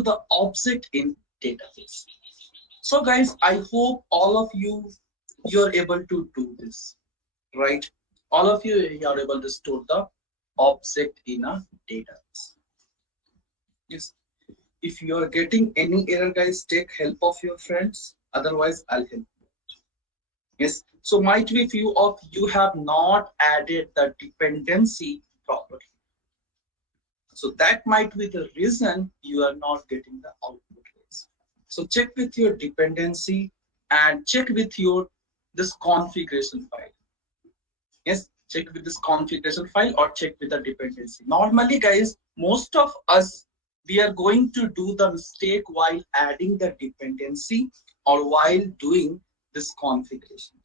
store the object in database. So guys, I hope all of you're able to do this, right? All of you are able to store the object in a database. Yes. If you are getting any error, guys, take help of your friends. Otherwise, I'll help. Yes. So might be few of you have not added the dependency properly. So that might be the reason you are not getting the output rates. So check with your dependency and check with your this configuration file. Yes, check with this configuration file or check with the dependency. Normally, guys, most of us we are going to do the mistake while adding the dependency or while doing this configuration.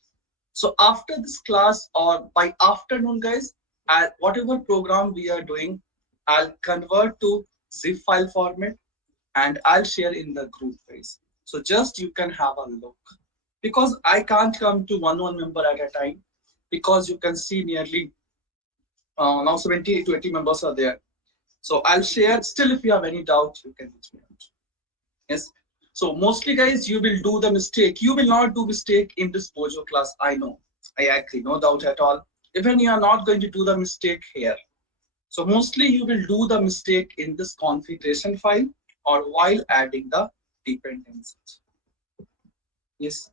So after this class or by afternoon, guys, whatever program we are doing, I'll convert to zip file format and I'll share in the group, guys. So just you can have a look, because I can't come to one member at a time, because you can see nearly now 70 to 80 members are there. So I'll share. Still, if you have any doubt, you can reach me out. Yes. So mostly, guys, you will do the mistake. You will not do mistake in this Bojo class. I know. I agree. No doubt at all. Even you are not going to do the mistake here. So mostly you will do the mistake in this configuration file or while adding the dependencies. Yes.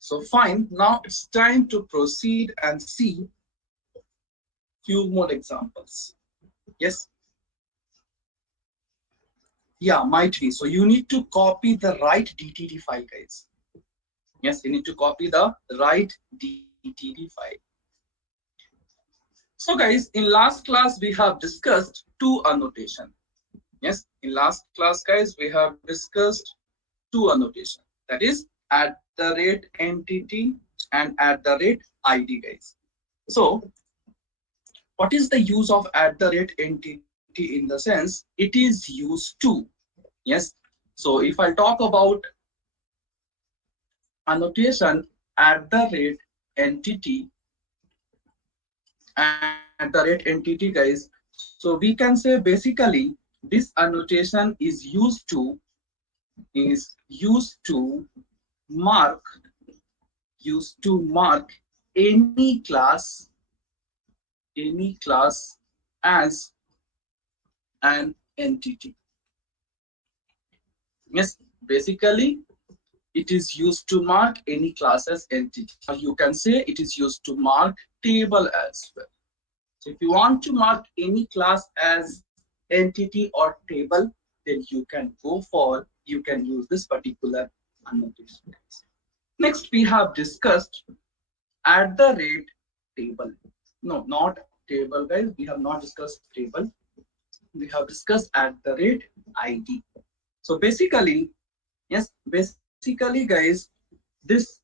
So fine. Now it's time to proceed and see few more examples. Yes. Yeah, might be. So you need to copy the right DTD file, guys. Yes, you need to copy the right DTD file. So guys, in last class we have discussed two annotation. Yes, in last class, guys, we have discussed two annotation. That is at the rate entity and at the rate ID, guys. So what is the use of at the rate entity in the sense it is used to? Yes. So if I talk about annotation at the rate entity at the rate entity, guys, so we can say basically this annotation is mark used to mark any class as an entity. Yes, basically it is used to mark any class as entity, or you can say it is used to mark table as well. So if you want to mark any class as entity or table, then you can go for, you can use this particular annotation. Next, we have discussed at the rate table. No, not table, guys. We have not discussed table. We have discussed at the rate ID. So basically, yes, basically, guys, this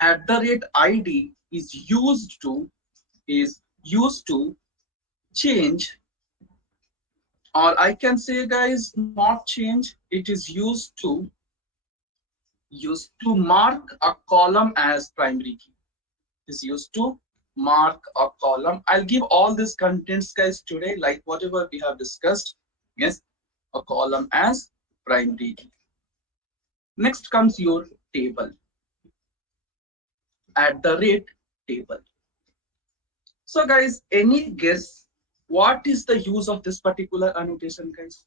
at the rate ID is used to change, or I can say, guys, not change. It is used to mark a column as primary key. Is used to mark a column. I'll give all these contents, guys, today, like whatever we have discussed. Yes, a column as primary key. Next comes your table, at the rate table. So guys, any guess what is the use of this particular annotation, guys?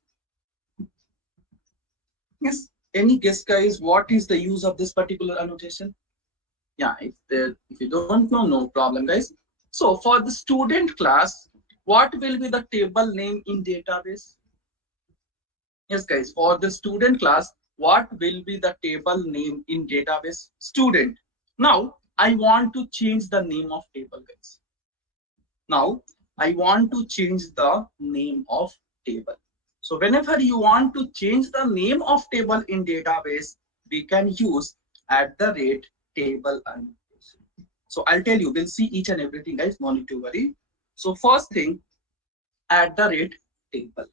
Yes, any guess, guys, what is the use of this particular annotation? Yeah, if you don't know, no problem, guys. So for the student class, what will be the table name in database? Yes, guys, for the student class, what will be the table name in database? Student. Now I want to change the name of table, guys. Now I want to change the name of table. So whenever you want to change the name of table in database, we can use at the rate table annotation. So I'll tell you, we'll see each and everything, guys. No need to worry. So first thing, at the rate table.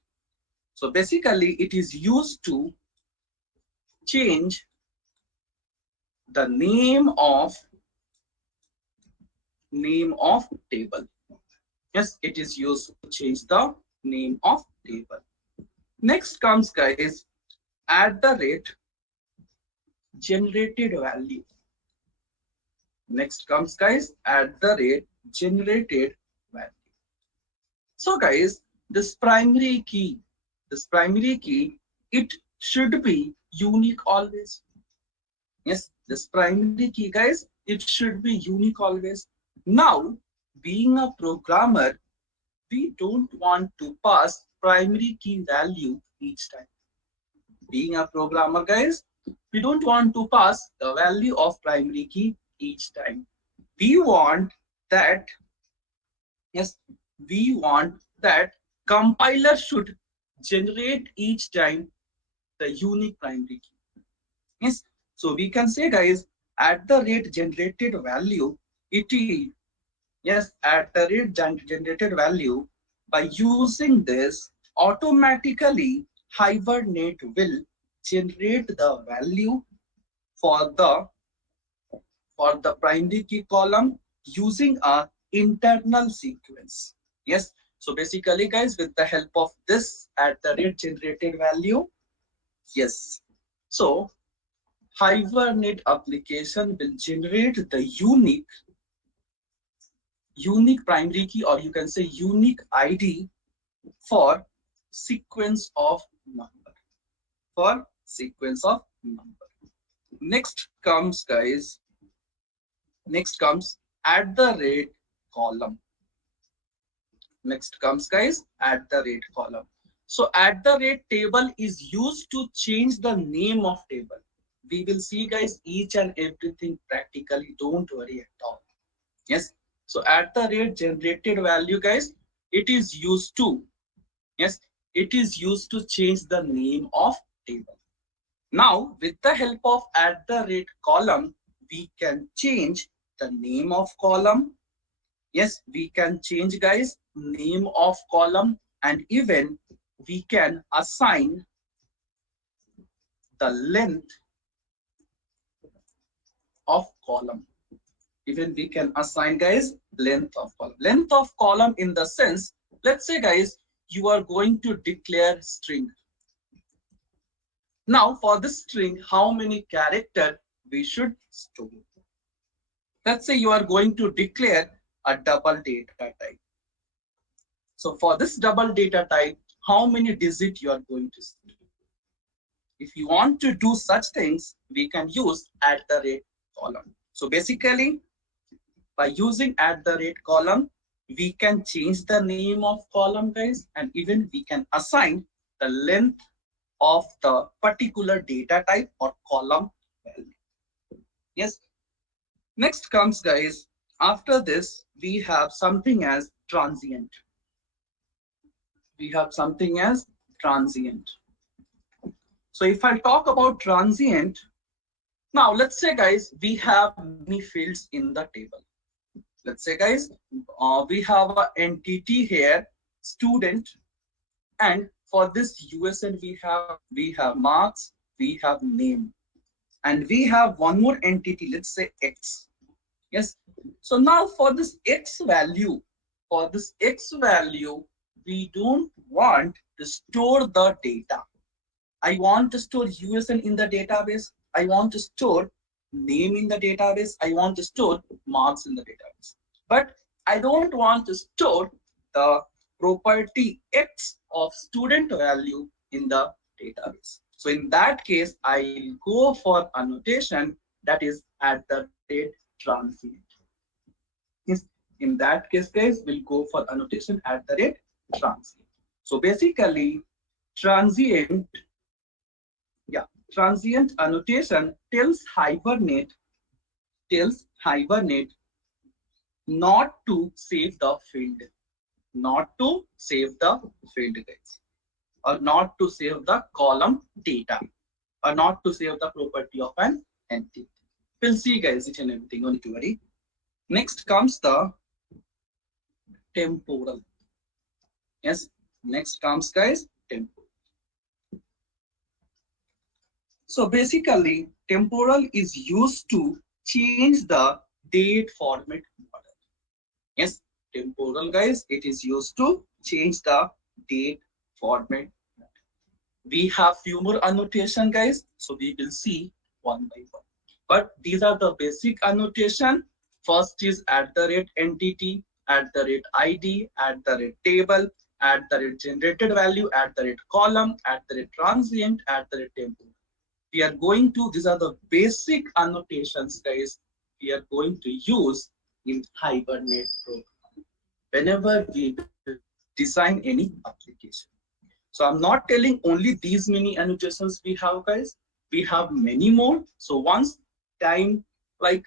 So basically it is used to change the name of table. Yes, it is used to change the name of table. Next comes guys at the rate generated value. Next comes guys at the rate generated value. So guys, this primary key, it should be unique always. Yes, this primary key guys, it should be unique always. Now, being a programmer, we don't want to pass primary key value each time. Being a programmer guys, we don't want to pass the value of primary key each time. We want that, yes, we want that compiler should generate each time the unique primary key. Yes, so we can say guys at the rate generated value, it is, yes, at the rate generated value, by using this automatically Hibernate will generate the value for the primary key column using a internal sequence. Yes, so basically guys, with the help of this at the rate generated value, yes, so Hibernate application will generate the unique primary key, or you can say unique ID for sequence of number. For sequence of number. Next comes guys, next comes at the rate column. Next comes guys at the rate column. So at the rate table is used to change the name of table. We will see guys each and everything practically, don't worry at all. Yes, so at the rate generated value guys, it is used to, yes, it is used to change the name of table. Now with the help of at the rate column, we can change the name of column. Yes, we can change guys name of column, and even we can assign the length of column. Even we can assign guys length of column. Length of column in the sense, let's say guys, you are going to declare string. Now for this string, how many character we should store? Let's say you are going to declare a double data type. So for this double data type, how many digits you are going to store? If you want to do such things, we can use at the rate column. So basically, by using at the rate column, we can change the name of column guys, and even we can assign the length of the particular data type or column value. Yes. Next comes guys, after this, we have something as transient. We have something as transient. So if I talk about transient, now let's say guys, we have many fields in the table. Let's say guys, we have an entity here, student, and for this USN we have marks, we have name, and we have one more entity, let's say X. Yes. So now for this X value, we don't want to store the data. I want to store USN in the database. I want to store name in the database. I want to store marks in the database. But I don't want to store the property X of student value in the database. So in that case, I'll go for annotation that is at the rate transient. Yes. In that case, guys, we'll go for annotation at the rate transient. So basically, transient, yeah, transient annotation tells Hibernate not to save the field, not to save the field guys, or not to save the column data, or not to save the property of an entity. We'll see guys each and everything, don't worry. Next comes the temporal. Yes, next comes guys temporal. So basically, temporal is used to change the date format model. Yes, temporal guys, it is used to change the date format model. We have few more annotation, guys. So we will see one by one. But these are the basic annotation. First is at the rate entity, at the rate ID, at the rate table, at the rate generated value, at the rate column, at the rate transient, at the rate temporal. We are going to, these are the basic annotations, guys, we are going to use in Hibernate program whenever we will design any application. So I'm not telling only these many annotations we have, guys. We have many more. So once time, like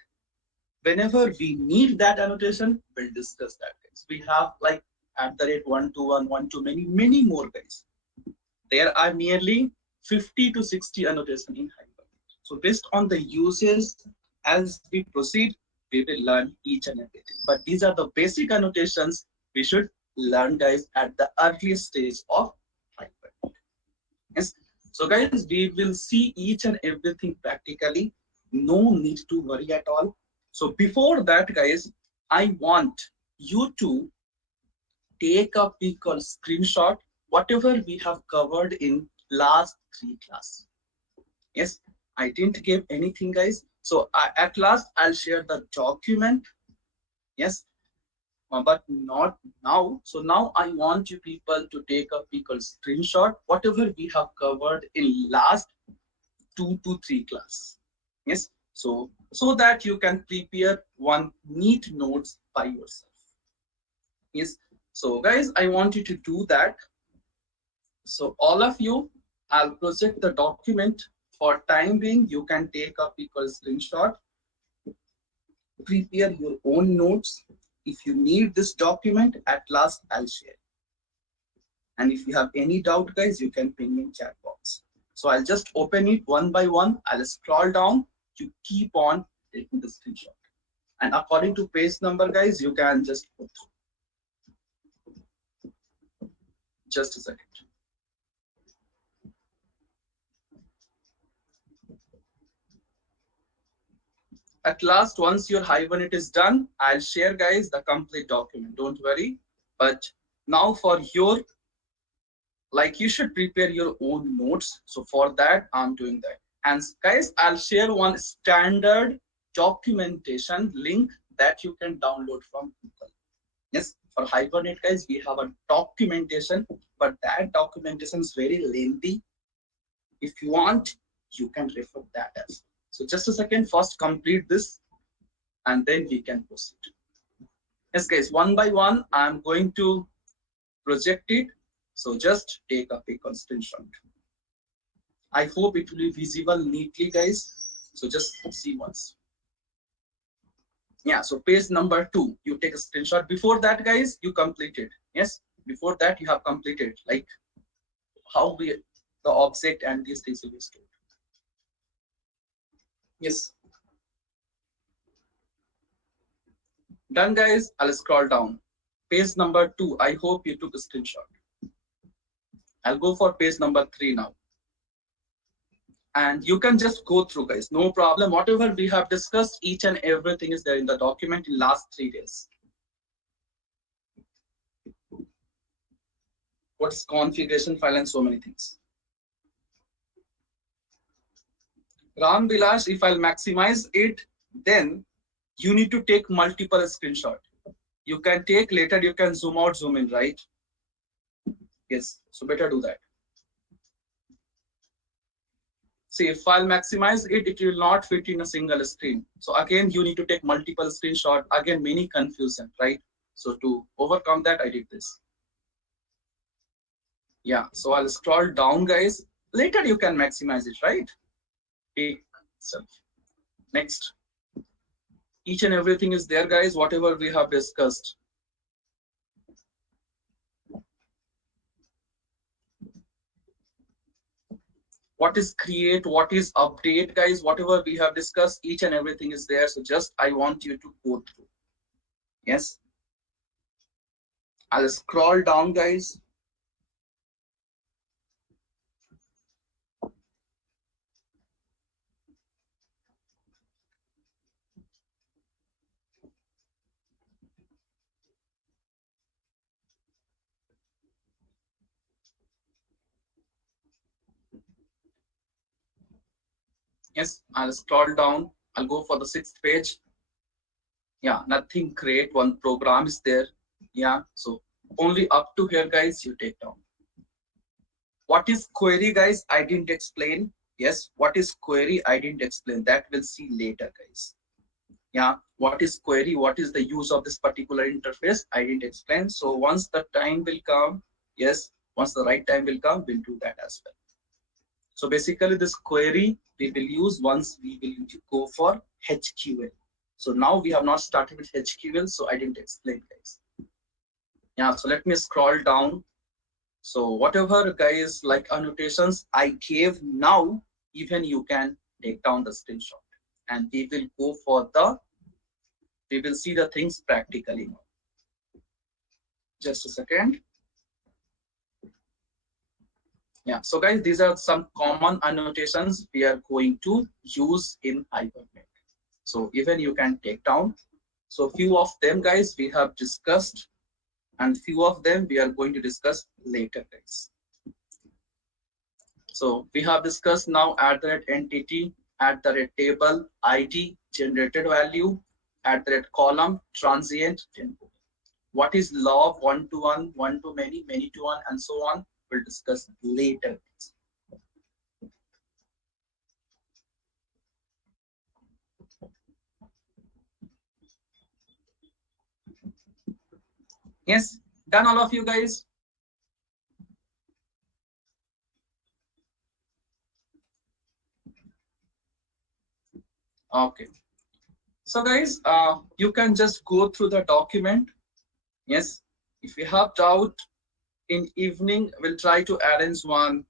whenever we need that annotation, we'll discuss that, guys. We have like at the rate 121, 1 to many more, guys. There are nearly 50 to 60 annotation in Hyper. So based on the uses, as we proceed, we will learn each and everything. But these are the basic annotations we should learn, guys, at the earliest stage of Hyper. Yes. So guys, we will see each and everything practically. No need to worry at all. So before that, guys, I want you to take a pic or screenshot whatever we have covered in last three class. Yes, I didn't give anything, guys. So at last I'll share the document. Yes, but not now. So now I want you people to take a pic or screenshot whatever we have covered in last 2 to 3 class. Yes, so that you can prepare one neat notes by yourself. Yes, so guys, I want you to do that. So all of you, I'll project the document. For time being, you can take a pic or screenshot, prepare your own notes. If you need this document, at last I'll share. And if you have any doubt, guys, you can ping in chat box. So I'll just open it one by one. I'll scroll down. You keep on taking the screenshot. And according to page number, guys, you can just go through. Just a second. At last, once your Hibernate is done, I'll share, guys, the complete document. Don't worry. But now for your, like, you should prepare your own notes. So for that, I'm doing that. And guys, I'll share one standard documentation link that you can download from Google. Yes, for Hibernate, guys, we have a documentation, but that documentation is very lengthy. If you want, you can refer that as. So just a second, first complete this and then we can proceed. Yes, guys, one by one, I'm going to project it. So just take a pic on screenshot. I hope it will be visible neatly, guys. So just see once. Yeah, so page number 2, you take a screenshot. Before that, guys, you completed. Yes, before that, you have completed. Like how we, the object and these things will be stored. Yes. Done, guys. I'll scroll down. Page number 2. I hope you took a screenshot. I'll go for page number 3 now. And you can just go through, guys. No problem. Whatever we have discussed, each and everything is there in the document in last 3 days. What's configuration file and so many things. Ram Bilash, if I'll maximize it, then you need to take multiple screenshot. You can take later, you can zoom out, zoom in, right? Yes, so better do that. See, if I'll maximize it, it will not fit in a single screen. So again, you need to take multiple screenshot. Again, many confusion, right? So to overcome that, I did this. Yeah, so I'll scroll down, guys. Later you can maximize it, right? Pick self. Next. Each and everything is there, guys, whatever we have discussed. What is create, what is update, guys, whatever we have discussed, each and everything is there. So just I want you to go through. Yes. I'll scroll down, guys. Yes, I'll scroll down. I'll go for the sixth page. Yeah, nothing great. One program is there. Yeah, so only up to here, guys, you take down. What is query, guys? I didn't explain. Yes, what is query? I didn't explain. That we'll see later, guys. Yeah, what is query? What is the use of this particular interface? I didn't explain. So once the time will come, yes, once the right time will come, we'll do that as well. So basically, this query we will use once we will go for HQL. So now we have not started with HQL, so I didn't explain, guys. Yeah, so let me scroll down. So whatever, guys, like annotations I gave now, even you can take down the screenshot, and we will go for the, we will see the things practically now. Just a second. Yeah, so guys, these are some common annotations we are going to use in Hibernate. So even you can take down. So few of them, guys, we have discussed, and few of them we are going to discuss later, guys. So we have discussed now at the entity, at the table, ID, generated value, at the column, transient, tempo. What is law of one to one, one to many, many to one, and so on? We'll discuss later. Yes, done all of you guys? Okay. So guys, you can just go through the document. Yes. If you have doubt in evening, we'll try to arrange one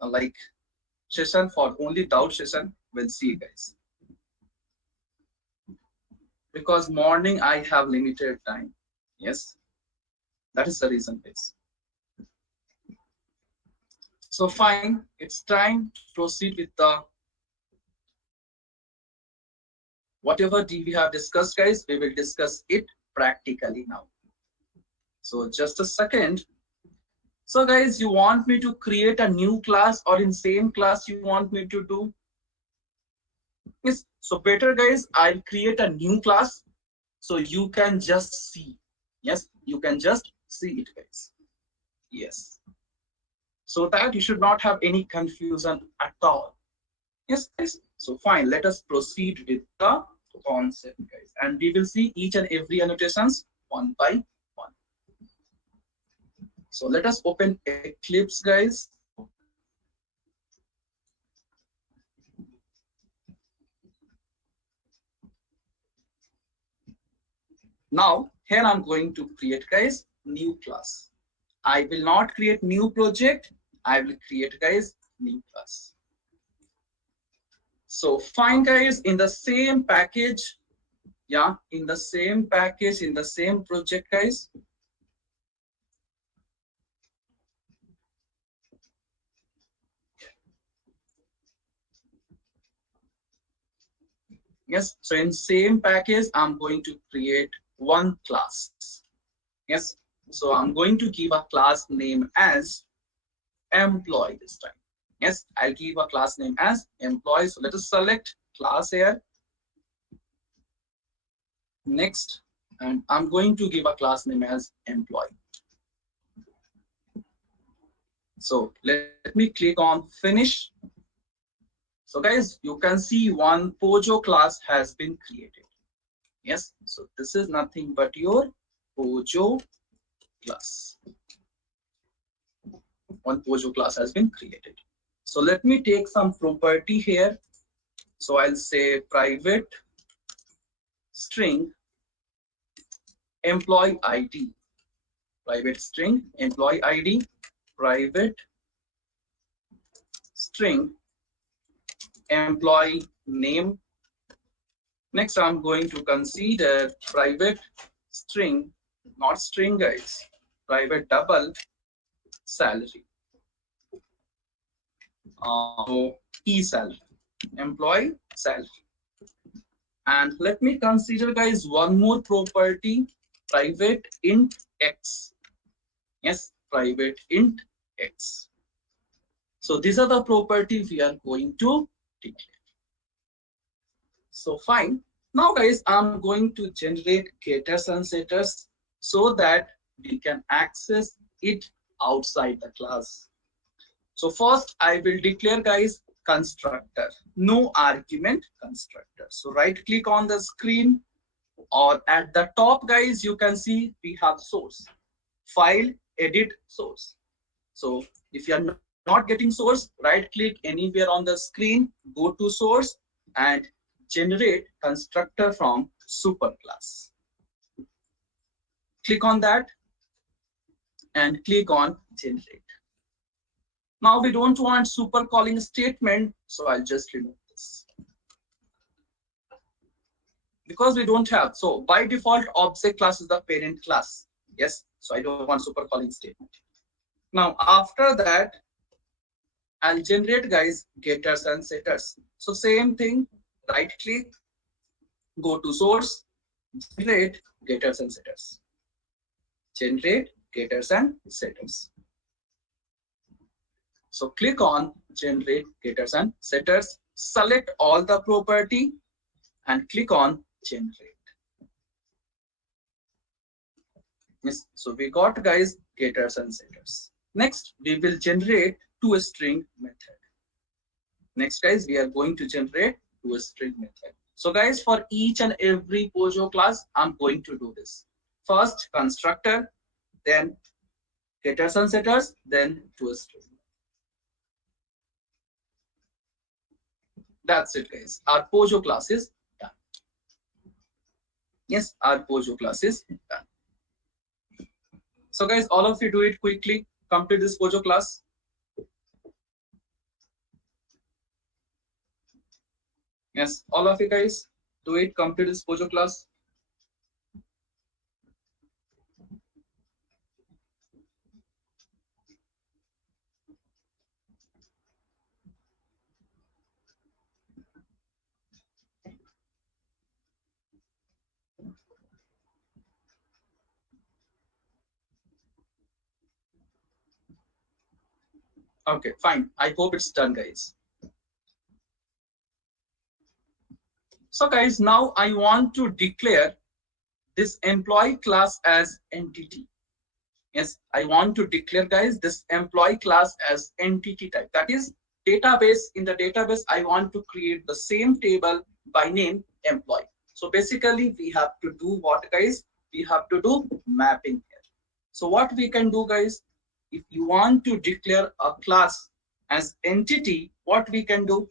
like session for only doubt session. We'll see, guys. Because morning I have limited time. Yes, that is the reason, guys. So fine, it's time to proceed with the whatever we have discussed, guys. We will discuss it practically now. So just a second. So guys, you want me to create a new class, or in same class you want me to do? Yes. So better, guys, I'll create a new class so you can just see. Yes, you can just see it, guys. Yes. So that you should not have any confusion at all. Yes, guys. So fine, let us proceed with the concept, guys, and we will see each and every annotations one by one. So let us open Eclipse, guys. Now here I'm going to create, guys, new class. I will not create new project. I will create, guys, new class. So fine, guys, in the same package, yeah, in the same package, in the same project, guys. Yes, so in same package, I'm going to create one class. Yes, so I'm going to give a class name as employee this time. Yes, I'll give a class name as employee. So let us select class here. Next, and I'm going to give a class name as employee. So let me click on finish. So guys, you can see one Pojo class has been created. Yes, so this is nothing but your Pojo class. One Pojo class has been created. So let me take some property here. So I'll say private string employee ID, private string employee ID, private string employee name. Next, I'm going to consider private string, not string, guys, private double salary. So e-salary, employee salary. And let me consider, guys, one more property, private int x. Yes, private int x. So these are the properties we are going to declare. So fine. Now guys, I'm going to generate getters and setters so that we can access it outside the class. So first I will declare guys constructor, no argument constructor. So right click on the screen or at the top guys, you can see we have source, file, edit, source. So if you are not getting source, right click anywhere on the screen, go to source and generate constructor from superclass. Click on that and click on generate. Now we don't want super calling statement, so I'll just remove this because we don't have. So by default, object class is the parent class. Yes, so I don't want super calling statement. Now after that, I'll generate guys getters and setters. So same thing, right click, go to source, generate getters and setters. Generate getters and setters. So click on generate getters and setters, select all the property and click on generate. Yes, so we got guys getters and setters. Next, we will generate toString method. Next guys, we are going to generate toString method. So guys, for each and every Pojo class, I'm going to do this. First constructor, then getters and setters, then toString. That's it guys. Our Pojo class is done. Yes, our Pojo class is done. So guys, all of you do it quickly. Complete this Pojo class. Yes, all of you guys do it. Complete this Pojo class. Okay, fine. I hope it's done, guys. So guys, now I want to declare this employee class as entity. Yes, I want to declare guys this employee class as entity type. That is database. In the database, I want to create the same table by name employee. So basically we have to do what guys? We have to do mapping here. So what we can do guys, if you want to declare a class as entity, what we can do?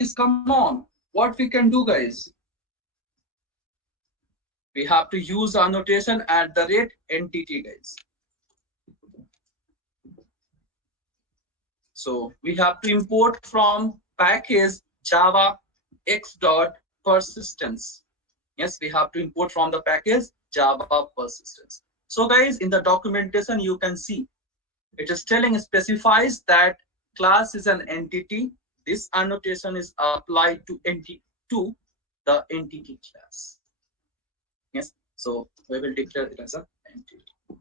Is come on, what we can do guys? We have to use annotation at the rate entity guys. So we have to import from package java x dot persistence. Yes, we have to import from the package java persistence. So guys, in the documentation you can see it is telling specifies that class is an entity. This annotation is applied to the entity class. Yes, so we will declare it as an entity.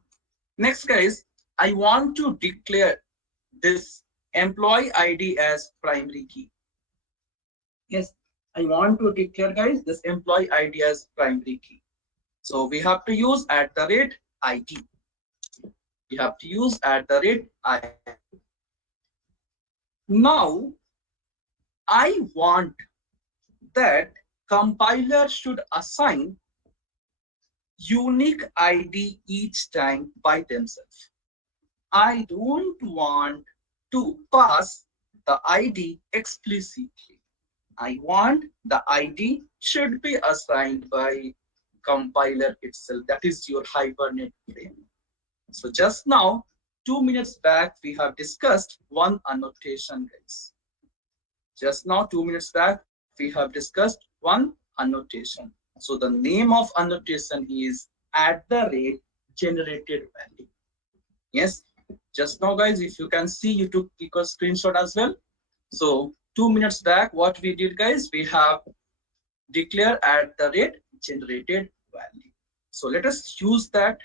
Next guys, I want to declare this employee ID as primary key. Yes, I want to declare guys this employee ID as primary key. So we have to use at the rate ID. We have to use at the rate ID. Now I want that compiler should assign unique ID each time by themselves. I don't want to pass the ID explicitly. I want the ID should be assigned by compiler itself. That is your Hibernate frame. So just now, 2 minutes back, we have discussed one annotation, guys. Just now, 2 minutes back, we have discussed one annotation. So the name of annotation is at the rate generated value. Yes, just now guys, if you can see, you took a screenshot as well. So 2 minutes back, what we did guys, we have declared at the rate generated value. So let us use that.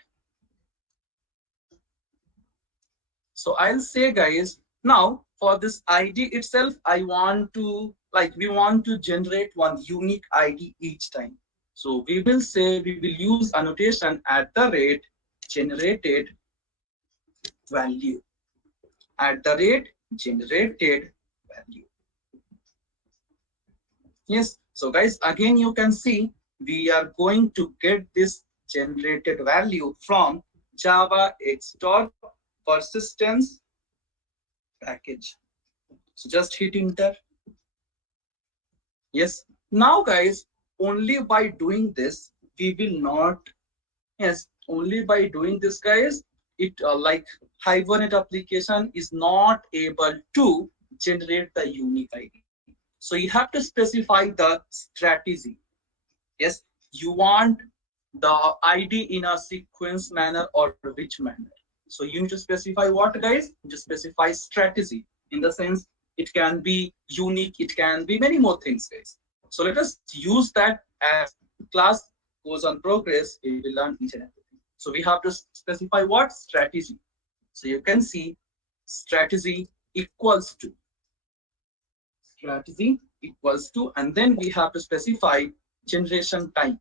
So I'll say guys, now for this ID itself, I want to like we want to generate one unique ID each time. So we will say we will use annotation at the rate generated value at the rate generated value. Yes. So guys, again you can see we are going to get this generated value from Java Xtor persistence package. So just hit enter. Yes. Now guys, only by doing this, we will not, yes, only by doing this guys, it like Hibernate application is not able to generate the unique ID. So you have to specify the strategy. Yes, you want the ID in a sequence manner or which manner. So you need to specify what guys? You just specify strategy in the sense it can be unique, it can be many more things guys. So let us use that as class goes on progress, we will learn each and everything. So we have to specify what strategy. So you can see strategy equals to strategy equals to, and then we have to specify generation type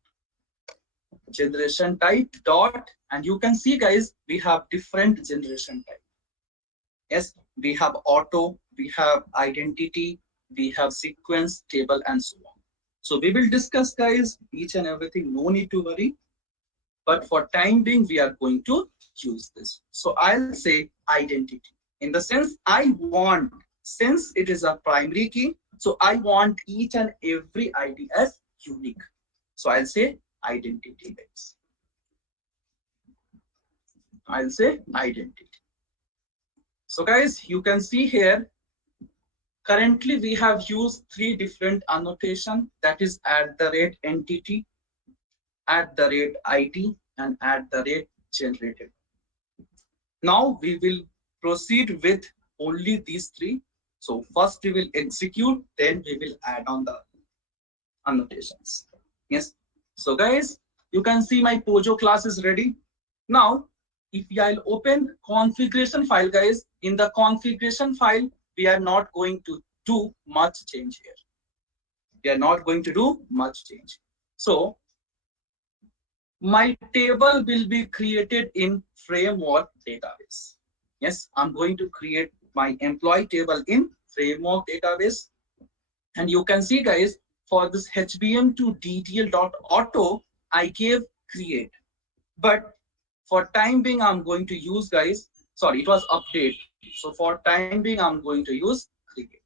dot, and you can see guys we have different generation type. Yes, we have auto, we have identity, we have sequence, table, and so on. So we will discuss guys each and everything, no need to worry, but for time being we are going to use this. So I'll say identity in the sense I want, since it is a primary key, so I want each and every ID as unique. So I'll say identity guys. I'll say identity. So guys, you can see here, currently we have used three different annotation, that is at the rate entity, at the rate ID, and at the rate generated. Now we will proceed with only these three. So first we will execute, then we will add on the annotations. Yes. So guys, you can see my Pojo class is ready. Now, if I'll open configuration file, guys, in the configuration file, we are not going to do much change here. We are not going to do much change. So my table will be created in framework database. Yes, I'm going to create my employee table in framework database. And you can see guys, for this HBM to DTL.auto, I gave create. But for time being, I'm going to use guys, sorry, it was update. So for time being, I'm going to use create.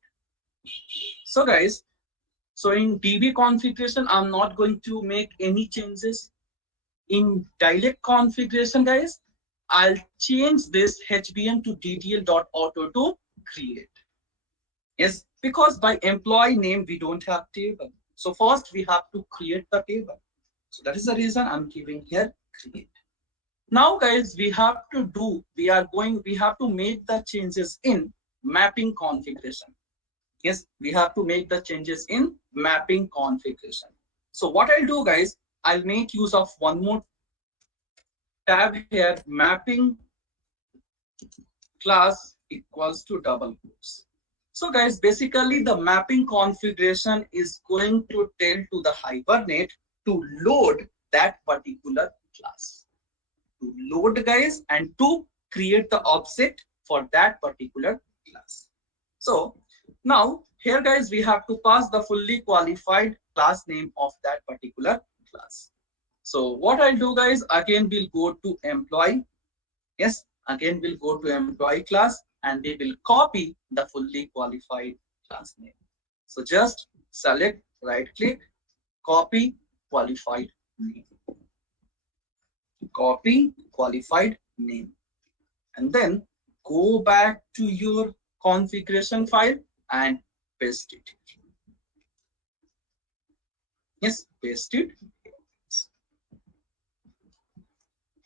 So guys, so in DB configuration, I'm not going to make any changes. In direct configuration, guys, I'll change this HBM to DTL.auto to create. Yes, because by employee name, we don't have table. So first we have to create the table. So that is the reason I'm giving here create. Now guys, we have to make the changes in mapping configuration. Yes, we have to make the changes in mapping configuration. So what I'll do guys, I'll make use of one more tab here, mapping class equals to double quotes. So guys, basically the mapping configuration is going to tell to the Hibernate to load that particular class. To load guys and to create the object for that particular class. So now here guys, we have to pass the fully qualified class name of that particular class. So what I'll do guys, again we'll go to employee. Yes, again we'll go to employee class and we will copy the fully qualified class name. So just select, right click, copy qualified name. Copy qualified name. And then go back to your configuration file and paste it. Yes, paste it.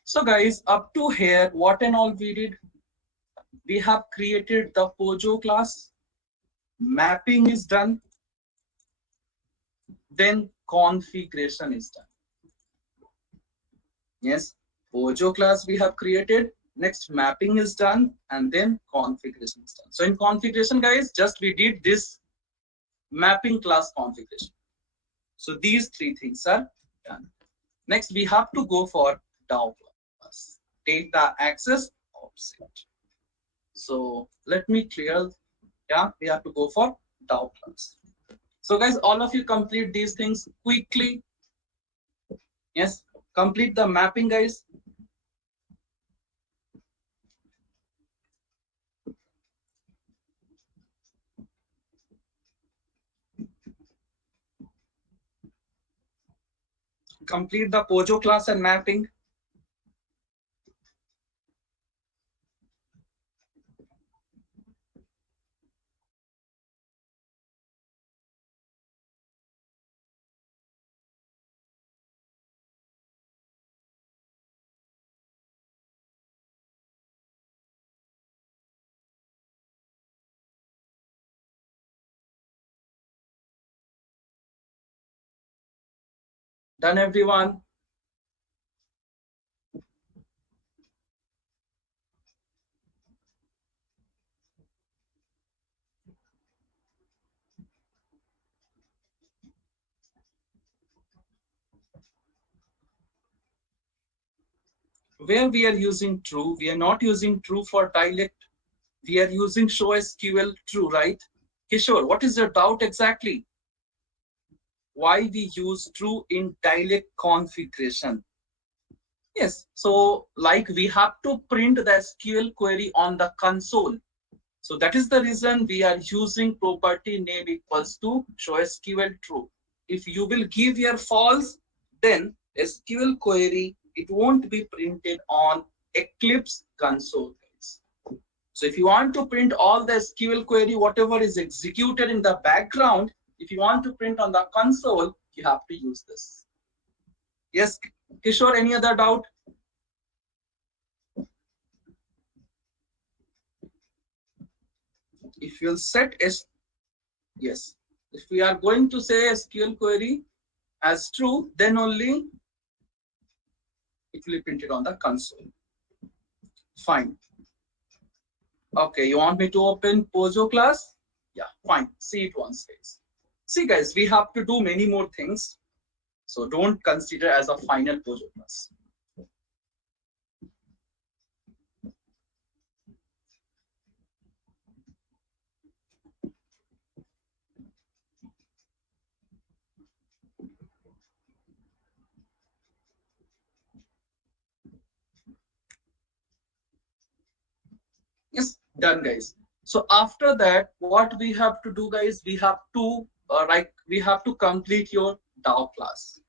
So guys, up to here, what and all we did, we have created the Pojo class, mapping is done, then configuration is done. Yes, Pojo class we have created, Next mapping is done, and then configuration is done. So in configuration, guys, just we did this mapping class configuration. So these three things are done. Next, we have to go for DAO class, data access object. So let me clear. Yeah, we have to go for DAO class. So guys, all of you complete these things quickly. Yes, complete the mapping, guys. Complete the Pojo class and mapping. Done, everyone? Where we are using true, we are not using true for dialect. We are using show SQL true, right? Kishore, what is your doubt exactly? Why we use true in dialect configuration? Yes, so like we have to print the SQL query on the console. So that is the reason we are using property name equals to show SQL true. If you will give your false, then SQL query, it won't be printed on Eclipse console. So if you want to print all the SQL query, whatever is executed in the background, if you want to print on the console, you have to use this. Yes, Kishore, any other doubt? If you'll set S, yes. If we are going to say SQL query as true, then only it will be printed on the console. Fine. Okay, you want me to open Pojo class? Yeah, fine. See it once, guys. See, guys, we have to do many more things. So don't consider as a final Pojo class. Yes, done, guys. So after that, what we have to do, guys, we have to we have to complete your DAO class.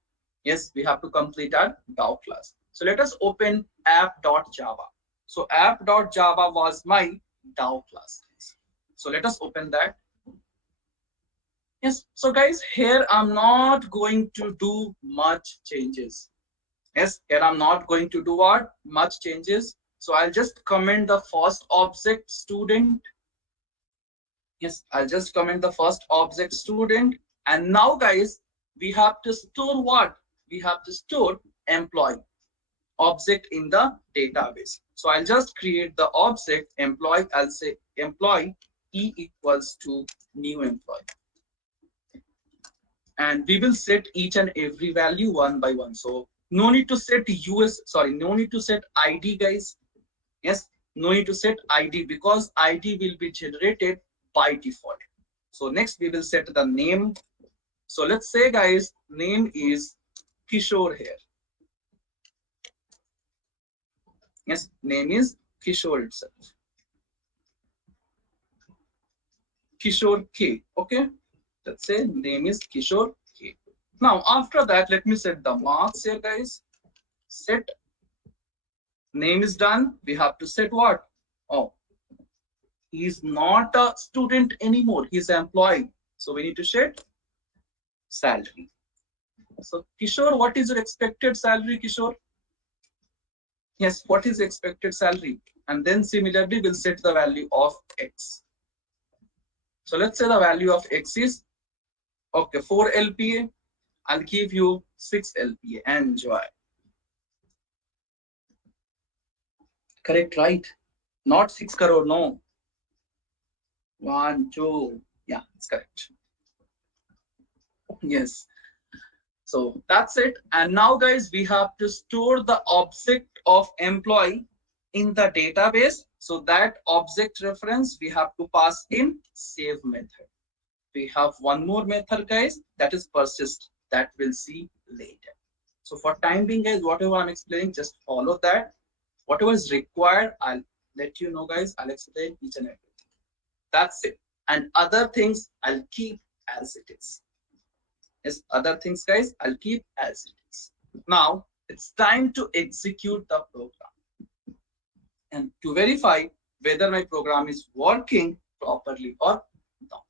Yes, we have to complete our DAO class. So let us open app.java. So app.java was my DAO class. So let us open that. Yes, so guys, here I'm not going to do much changes. Yes, here I'm not going to do what? Much changes. So I'll just comment the first object student. Yes, I'll just comment the first object student. And now, guys, we have to store what? We have to store employee object in the database. So I'll just create the object employee. I'll say employee e equals to new employee. And we will set each and every value one by one. So no need to set no need to set ID, guys. Yes, no need to set ID because ID will be generated by default. So next we will set the name. So let's say, guys, name is Kishore here. Yes, name is Kishore itself. Kishore K. Okay, let's say name is Kishore K. Now after that, let me set the marks here, guys. Set name is done. We have to set what? Oh, he's not a student anymore. He's an employee. So we need to set salary. So Kishore, what is your expected salary, Kishore? Yes, what is expected salary? And then similarly, we'll set the value of X. So let's say the value of X is, okay, 4 LPA. I'll give you 6 LPA. Enjoy. Correct, right? Not 6 crore, no. 1, 2. Yeah, it's correct. Yes. So that's it. And now, guys, we have to store the object of employee in the database. So that object reference we have to pass in save method. We have one more method, guys, that is persist, that we'll see later. So for time being, guys, whatever I'm explaining, just follow that. Whatever is required, I'll let you know, guys. I'll explain each and everything. That's it. And other things I'll keep as it is. Yes, other things, guys, I'll keep as it is. Now it's time to execute the program and to verify whether my program is working properly or not.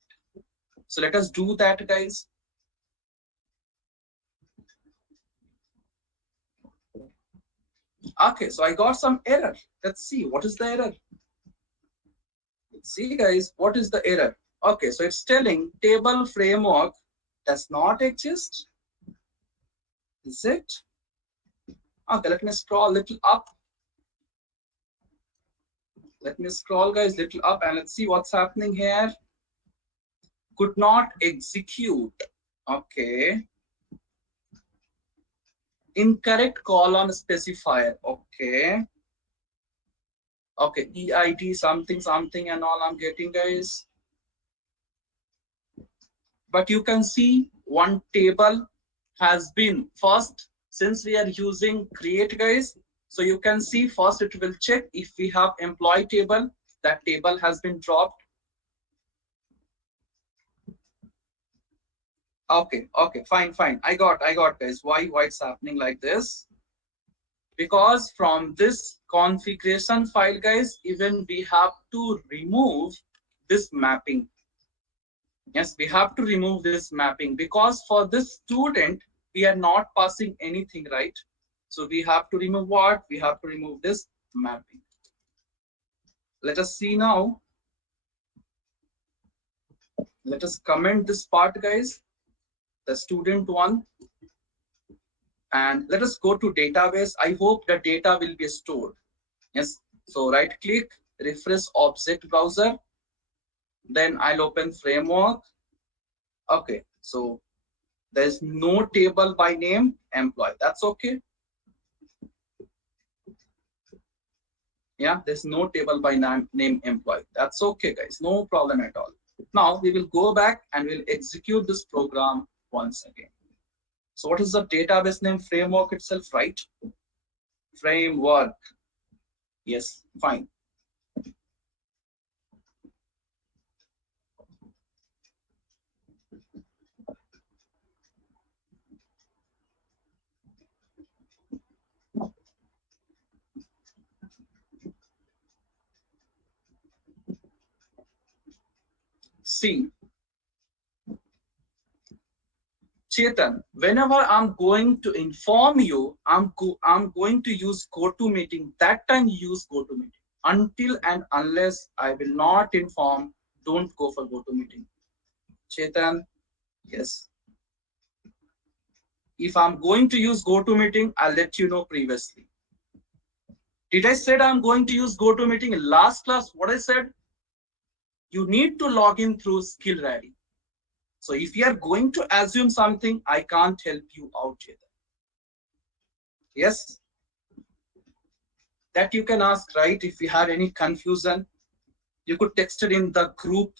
So let us do that, guys. Okay, so I got some error. Let's see what is the error. Let's see, guys, what is the error? Okay, so it's telling table framework does not exist. Is it? Okay, let me scroll a little up. Let me scroll, guys, little up and let's see what's happening here. Could not execute. Okay. Incorrect column specifier. Okay. Okay, EID something something and all I'm getting, guys. But you can see one table has been first, since we are using create, guys. So you can see first it will check if we have employee table, that table has been dropped. Okay, okay, fine. I got, guys. Why it's happening like this? Because from this configuration file, guys, even we have to remove this mapping. Yes, we have to remove this mapping because for this student, we are not passing anything, right? So we have to remove what? We have to remove this mapping. Let us see now. Let us comment this part, guys, the student one. And let us go to database. I hope the data will be stored. Yes. So right click, refresh object browser. Then I'll open framework. Okay. So there's no table by name employee. That's okay. Yeah, there's no table by name employee. That's okay, guys. No problem at all. Now we will go back and we'll execute this program once again. So what is the database name? Framework itself, right? Framework. Yes, fine. See, Chetan, whenever I'm going to inform you, I'm going to use GoToMeeting. That time you use GoToMeeting. Until and unless I will not inform, don't go for GoToMeeting. Chetan, yes. If I'm going to use GoToMeeting, I'll let you know previously. Did I said I'm going to use GoToMeeting in last class? What I said? You need to log in through Skill Ready. So if you are going to assume something, I can't help you out here. Yes, that you can ask, right? If you have any confusion, you could text it in the group.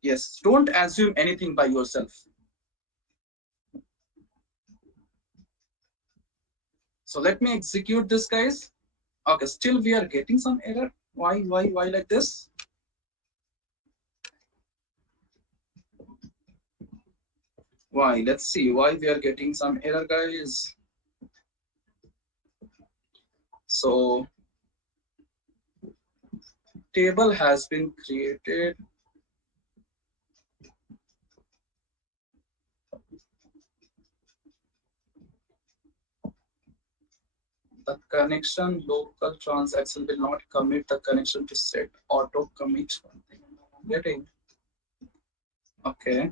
Yes, don't assume anything by yourself. So let me execute this, guys. Okay, still we are getting some error. Why like this? Why? Let's see why we are getting some error, guys. So table has been created. The connection local transaction will not commit the connection to set auto commit. I'm getting. Okay.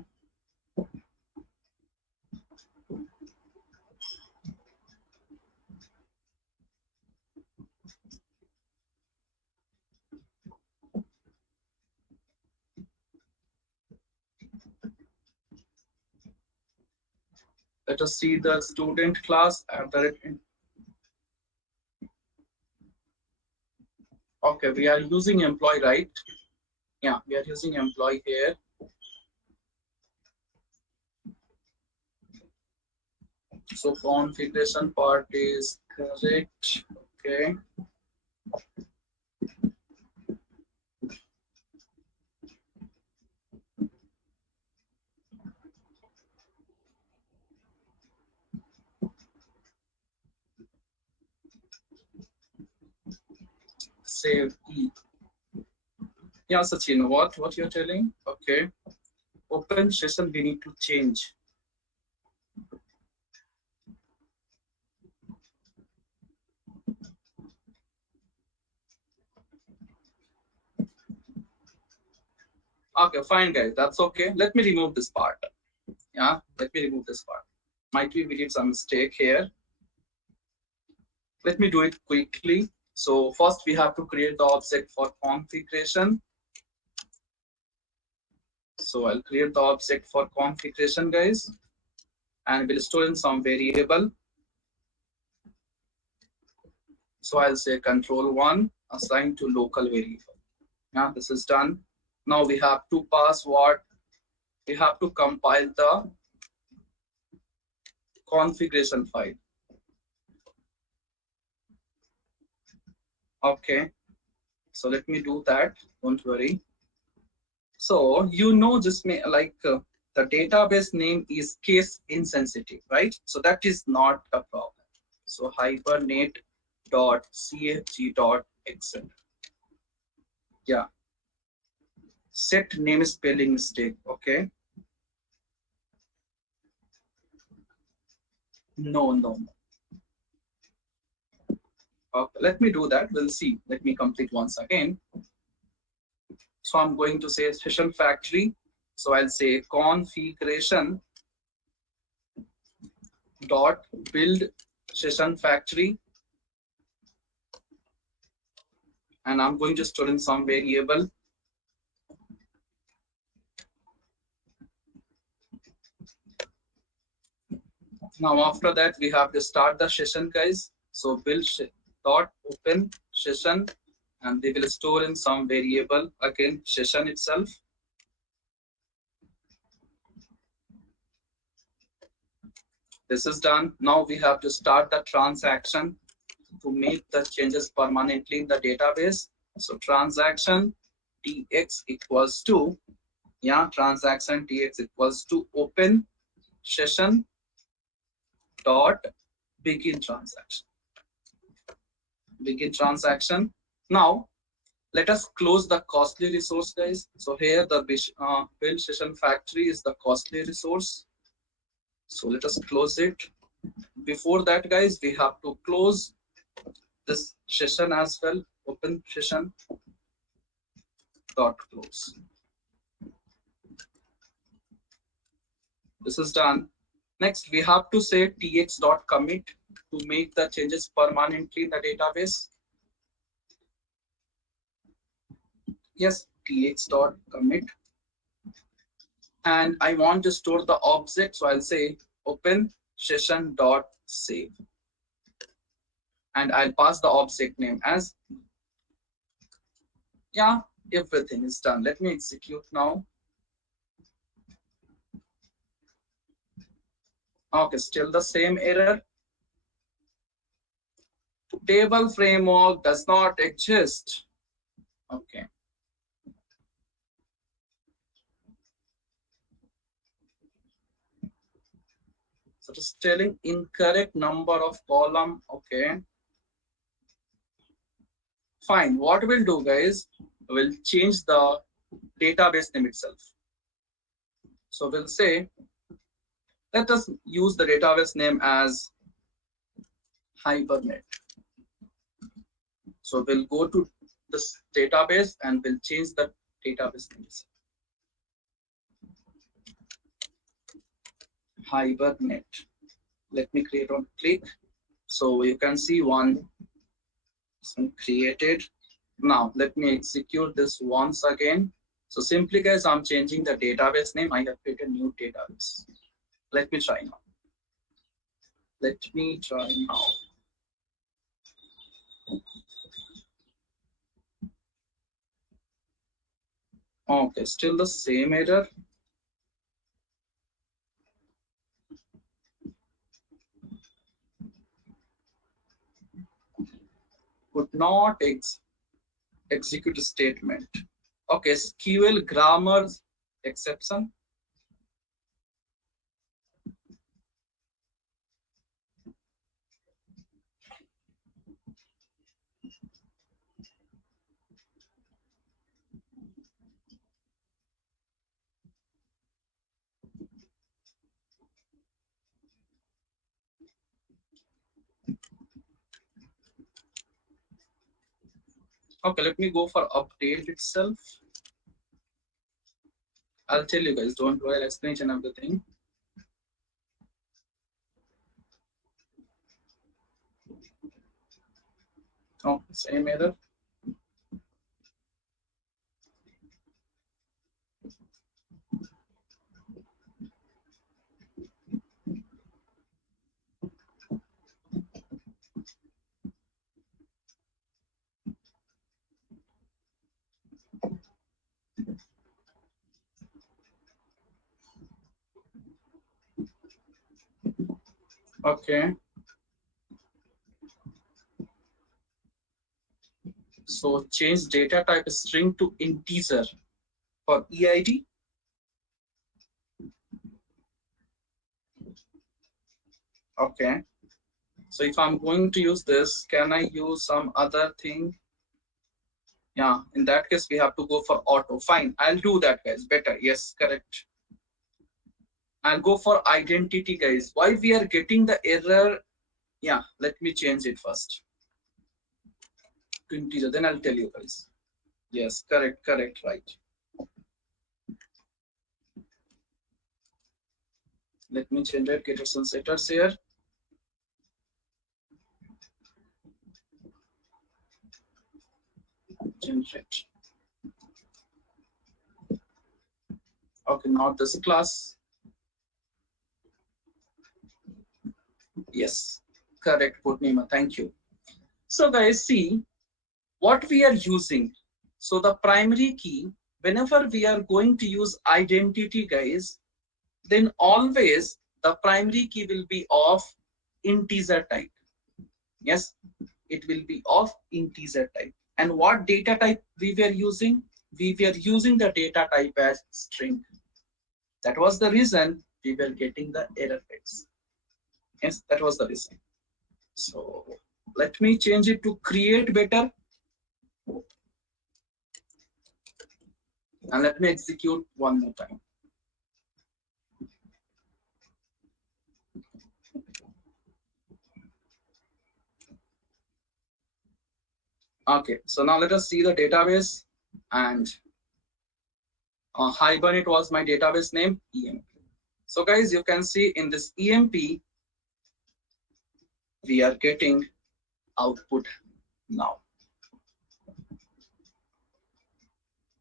Let us see the student class at the rate. Okay, we are using employee, right? Yeah, we are using employee here. So configuration part is correct. Okay. Save E. Yeah, Sachin, what you're telling? Okay. Open session we need to change. Okay, fine guys, that's okay. Let me remove this part. Yeah, let me remove this part. Might be we did some mistake here. Let me do it quickly. So first we have to create the object for configuration. So I'll create the object for configuration, guys, and we'll store in some variable. So I'll say control1 assigned to local variable. Yeah, this is done. Now we have to pass what? We have to compile the configuration file. Okay, so let me do that. Don't worry. So just the database name is case insensitive, right? So that is not a problem. So hibernate.cfg.etc. Yeah, set name spelling mistake. Okay, no. Okay, let me do that. We'll see. Let me complete once again. So I'm going to say session factory. So I'll say configuration dot build session factory, and I'm going to store in some variable. Now after that we have to start the session, guys. So build dot open session, and they will store in some variable again session itself. This is done. Now we have to start the transaction to make the changes permanently in the database. So transaction tx equals to, yeah, transaction tx equals to open session dot begin transaction. Begin transaction. Now let us close the costly resource, guys. So here the build session factory is the costly resource. So let us close it. Before that, guys, we have to close this session as well. Open session dot close. This is done. Next, we have to say tx dot commit to make the changes permanently in the database. Yes, tx dot commit. And I want to store the object, so I'll say open session dot save, and I'll pass the object name as, yeah, everything is done. Let me execute now. Okay, still the same error. Table framework does not exist. Okay. So it's telling incorrect number of column. Okay. Fine. What we'll do, guys, we'll change the database name itself. So we'll say, let us use the database name as Hibernate. So we'll go to this database and we'll change the database name. Hibernate. Let me create on click. So you can see one created. Now let me execute this once again. So simply, guys, I'm changing the database name. I have created a new database. Let me try now. Let me try now. Okay, still the same error. Could not execute statement. Okay, SQL grammar exception. Okay, let me go for update itself. I'll tell you guys, don't worry, I'll explain each and everything. Oh, same error. Okay, so change data type string to integer for EID. Okay, so if I'm going to use this, can I use some other thing? Yeah, in that case, we have to go for auto. Fine, I'll do that, guys. Better. Yes, correct. I'll go for identity, guys. Why we are getting the error? Yeah, let me change it first to integer. Then I'll tell you guys. Yes, correct, correct, right. Let me generate getters and setters here. Generate. Okay, not this class. Yes, correct, Purnima. Thank you. So, guys, see what we are using. So, the primary key, whenever we are going to use identity, guys, then always the primary key will be of integer type. Yes, it will be of integer type. And what data type we were using? We were using the data type as string. That was the reason we were getting the error rates. Yes, that was the reason. So let me change it to create better. And let me execute one more time. Okay, so now let us see the database, and Hibernate was my database name, EMP. So guys, you can see in this EMP, we are getting output now.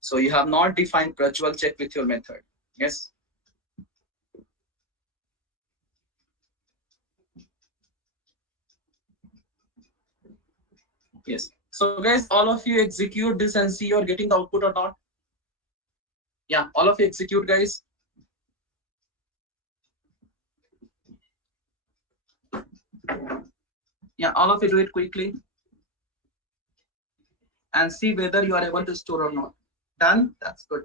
So you have not defined virtual check with your method. Yes. Yes. So guys, all of you execute this and see you're getting the output or not. Yeah, all of you execute, guys. Yeah, all of you do it quickly and see whether you are able to store or not. Done? That's good.